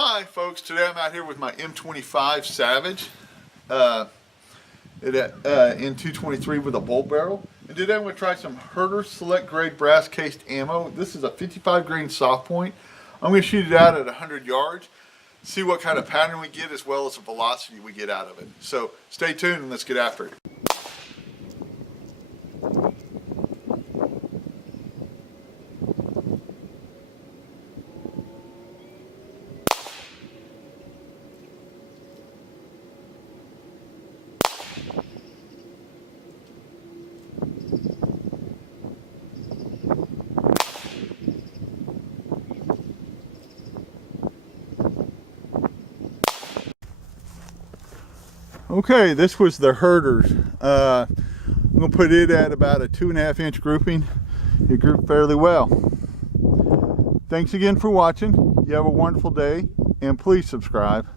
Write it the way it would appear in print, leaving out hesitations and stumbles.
Hi folks, today I'm out here with my M25 Savage in 223 with a bolt barrel. And today I'm going to try some Herters select grade brass cased ammo. This is a 55 grain soft point. I'm going to shoot it out at 100 yards, see what kind of pattern we get as well as the velocity we get out of it. So stay tuned and let's get after it. Okay, this was the Herters. I'm going to put it at about a 2.5 inch grouping. It grouped fairly well. Thanks again for watching. You have a wonderful day, and please subscribe.